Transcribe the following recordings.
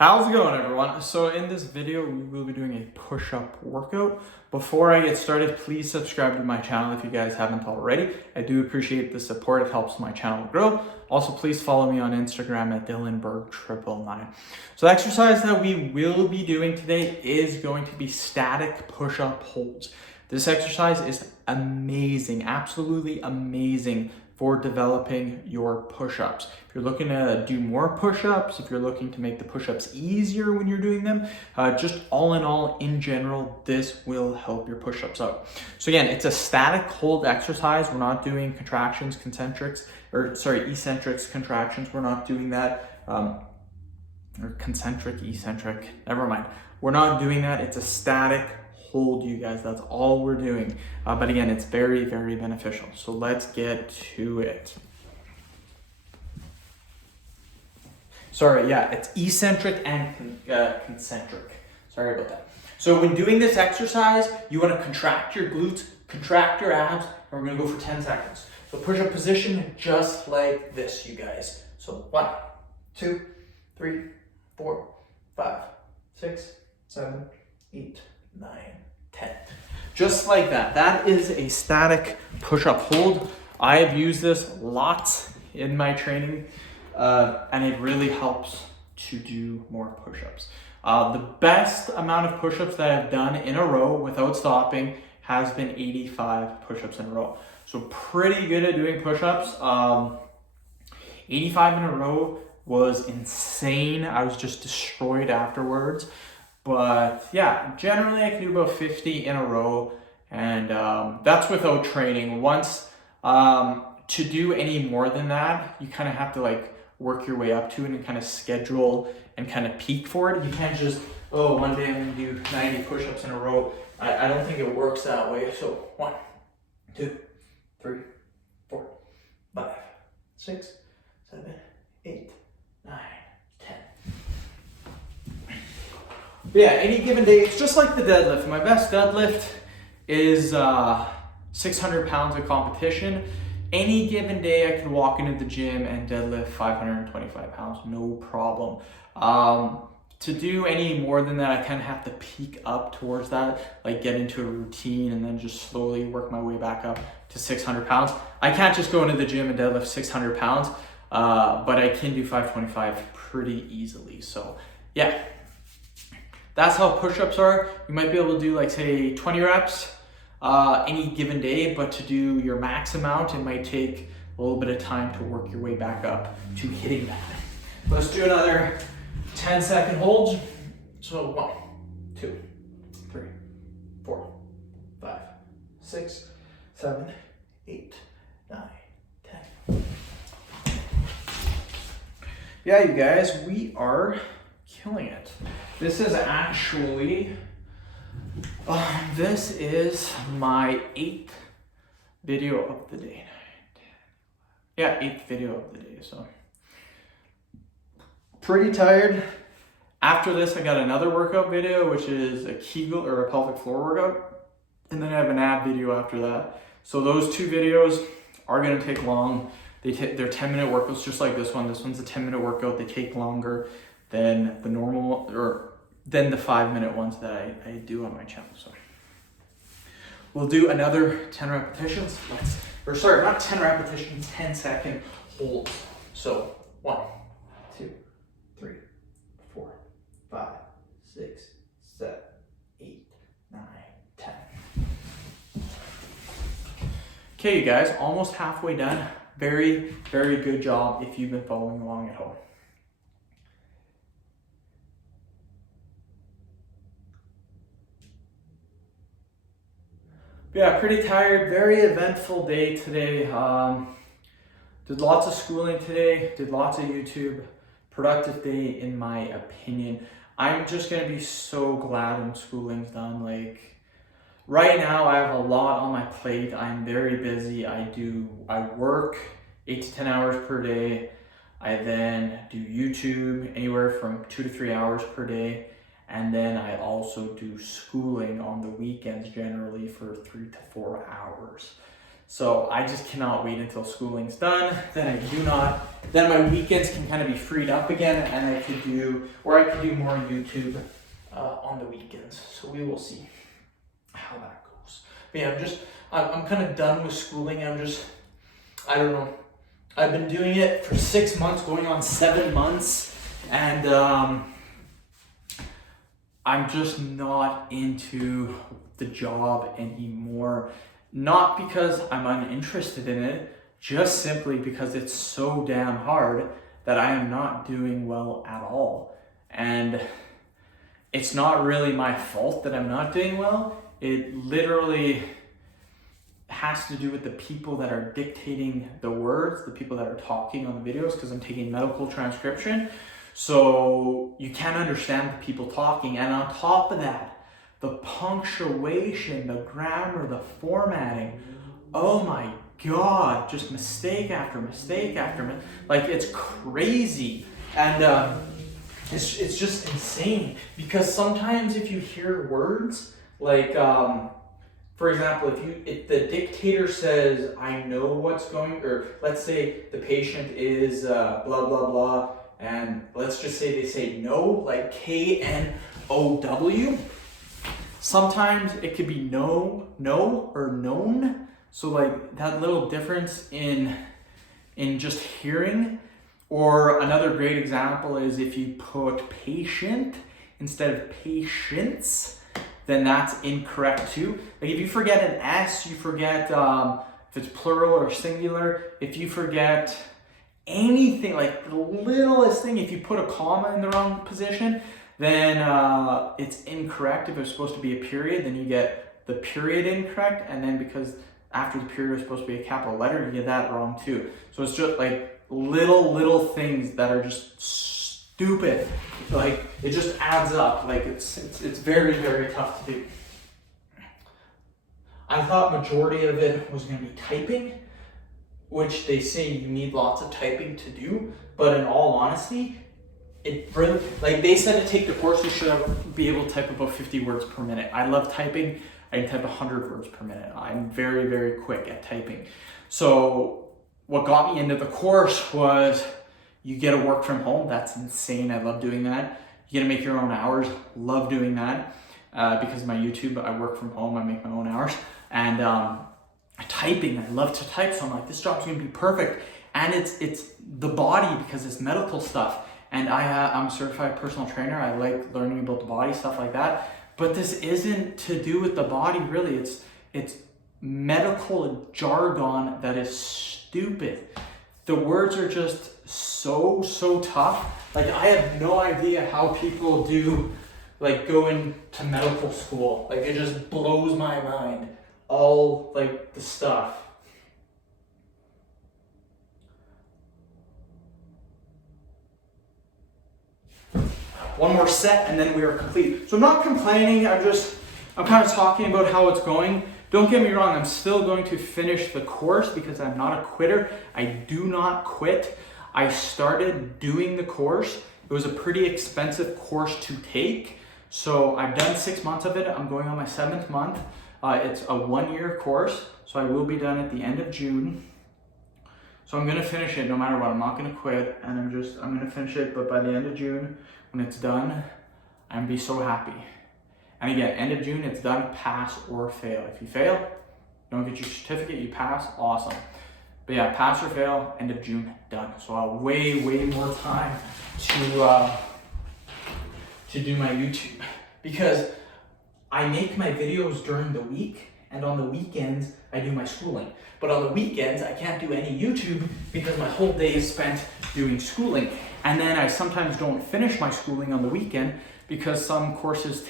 How's it going, everyone? So in this video, we will be doing a push-up workout. Before I get started, please subscribe to my channel if you guys haven't already. I do appreciate the support. It helps my channel grow. Also, please follow me on Instagram at DylanBerg999. So the exercise that we will be doing today is going to be static push-up holds. This exercise is amazing, absolutely amazing for developing your push-ups. If you're looking to do more push-ups, if you're looking to make the push-ups easier when you're doing them, just all in all, in general, this will help your push-ups out. So again, it's a static hold exercise. We're not doing contractions, eccentrics, contractions. We're not doing that, or concentric, eccentric, never mind. We're not doing that. It's a static hold, you guys. That's all we're doing. But again, it's very, very beneficial. So let's get to it. Sorry, yeah, it's eccentric and concentric. Sorry about that. So when doing this exercise, you want to contract your glutes, contract your abs, and we're going to go for 10 seconds. So push-up position just like this, you guys. So 1, 2, 3, 4, 5, 6, 7, 8, 9, 10. Just like that. That is a static push-up hold. I have used this lots in my training, and it really helps to do more push-ups. The best amount of push-ups that I've done in a row without stopping has been 85 push-ups in a row. So pretty good at doing push-ups. 85 in a row was insane. I was just destroyed afterwards. But yeah, generally I can do about 50 in a row, and that's without training. Once to do any more than that, you kind of have to like work your way up to it and kind of schedule and kind of peak for it. You can't just, oh, one day I'm gonna do 90 push-ups in a row. I don't think it works that way. So 1, 2, 3, 4, 5, 6, 7, 8, 9, 10. Yeah, any given day, it's just like the deadlift. My best deadlift is 600 pounds of competition. Any given day, I could walk into the gym and deadlift 525 pounds, no problem. To do any more than that, I kind of have to peak up towards that, like get into a routine and then just slowly work my way back up to 600 pounds. I can't just go into the gym and deadlift 600 pounds, but I can do 525 pretty easily. So yeah. That's how push-ups are. You might be able to do like say 20 reps any given day, but to do your max amount, it might take a little bit of time to work your way back up to hitting that. Let's do another 10-second holds. So 1, 2, 3, 4, 5, 6, 7, 8, 9, 10. Yeah, you guys, we are killing it. This is actually, this is my 8th video of the day. Yeah, 8th video of the day, so. Pretty tired. After this, I got another workout video, which is a Kegel or a pelvic floor workout. And then I have an ab video after that. So those 2 videos are gonna take long. They're 10-minute workouts, just like this one. This one's a 10-minute workout. They take longer than the normal, or than the 5-minute ones that I do on my channel. So we'll do another 10 repetitions. Not 10 repetitions, 10-second holds. So 1, 2, 3, 4, 5, 6, 7, 8, 9, 10. Okay, you guys, almost halfway done. Very, very good job if you've been following along at home. Yeah, pretty tired, very eventful day today. Did lots of schooling today, did lots of YouTube. Productive day in my opinion. I'm just gonna be so glad when schooling's done. Like right now I have a lot on my plate. I'm very busy. I work 8 to 10 hours per day. I then do YouTube anywhere from 2 to 3 hours per day. And then I also do schooling on the weekends generally for 3 to 4 hours. So I just cannot wait until schooling's done. Then my weekends can kind of be freed up again, and I could do more YouTube on the weekends. So we will see how that goes. But yeah, I'm kind of done with schooling. I don't know. I've been doing it for 6 months, going on 7 months, and I'm just not into the job anymore. Not because I'm uninterested in it, just simply because it's so damn hard that I am not doing well at all. And it's not really my fault that I'm not doing well. It literally has to do with the people that are dictating the words, the people that are talking on the videos, because I'm taking medical transcription. So you can't understand the people talking. And on top of that, the punctuation, the grammar, the formatting, oh my God, just mistake after mistake after mistake. Like, it's crazy. And it's just insane, because sometimes if you hear words, like, for example, if the dictator says, I know what's going, or let's say the patient is blah, blah, blah, and let's just say they say no, like KNOW. Sometimes it could be no or known. So like that little difference in just hearing. Or another great example is if you put patient instead of patients, then that's incorrect too. Like if you forget an S, you forget if it's plural or singular. If you forget anything, like the littlest thing, if you put a comma in the wrong position, then it's incorrect. If it's supposed to be a period, then you get the period incorrect. And then because after the period is supposed to be a capital letter, you get that wrong too. So it's just like little things that are just stupid. Like it just adds up. Like it's very, very tough to do. I thought majority of it was going to be typing, which they say you need lots of typing to do. But in all honesty, it really, like they said to take the course, you should be able to type about 50 words per minute. I love typing. I can type 100 words per minute. I'm very, very quick at typing. So what got me into the course was you get to work from home. That's insane. I love doing that. You get to make your own hours. Love doing that. Because of my YouTube, I work from home. I make my own hours. And typing, I love to type. So I'm like, this job's going to be perfect. And it's the body, because it's medical stuff. And I'm a certified personal trainer. I like learning about the body, stuff like that. But this isn't to do with the body, really. It's medical jargon that is stupid. The words are just so tough. Like I have no idea how people go into medical school. Like it just blows my mind. All like the stuff. One more set and then we are complete. So I'm not complaining, I'm kind of talking about how it's going. Don't get me wrong, I'm still going to finish the course because I'm not a quitter. I do not quit. I started doing the course. It was a pretty expensive course to take. So I've done 6 months of it. I'm going on my 7th month. It's a 1-year course. So I will be done at the end of June. So I'm gonna finish it no matter what. I'm not gonna quit, and I'm gonna finish it, but by the end of June, when it's done, I'm gonna be so happy. And again, end of June, it's done, pass or fail. If you fail, you don't get your certificate, you pass, awesome. But yeah, pass or fail, end of June, done. So I'll way more time to do my YouTube, because I make my videos during the week, and on the weekends, I do my schooling. But on the weekends, I can't do any YouTube because my whole day is spent doing schooling. And then I sometimes don't finish my schooling on the weekend because some courses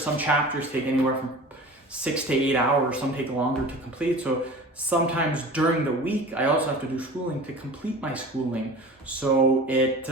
some chapters take anywhere from 6 to 8 hours. Some take longer to complete. So sometimes during the week, I also have to do schooling to complete my schooling. So it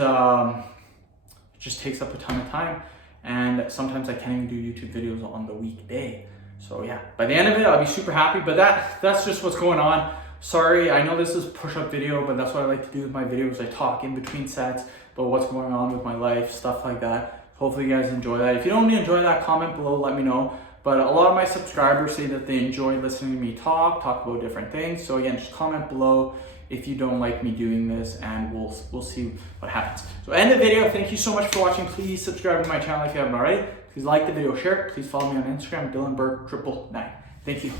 just takes up a ton of time. And sometimes I can't even do YouTube videos on the weekday. So yeah, by the end of it, I'll be super happy, but that's just what's going on. Sorry, I know this is a push-up video, but that's what I like to do with my videos. I talk in between sets about what's going on with my life, stuff like that. Hopefully you guys enjoy that. If you don't enjoy that, comment below, let me know. But a lot of my subscribers say that they enjoy listening to me talk about different things. So again, just comment below if you don't like me doing this, and we'll see what happens. So end the video. Thank you so much for watching. Please subscribe to my channel if you haven't already. Please like the video, share it. Please follow me on Instagram, DylanBurke999. Thank you.